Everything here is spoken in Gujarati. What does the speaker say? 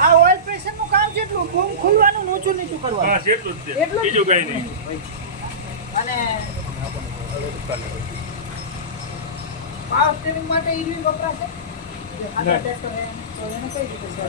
આ ઓઇલ પ્રેશર નું કામ કેટલું બૂમ ખોલવાનું ઊંચું નીચું કરવાનું હા એટલું જ છે બીજું કઈ નહીં અને પાવર સ્ટીરિંગ માટે ઈવી વપરાશે આ ટ્રેક્ટર તો એને કઈ રીતે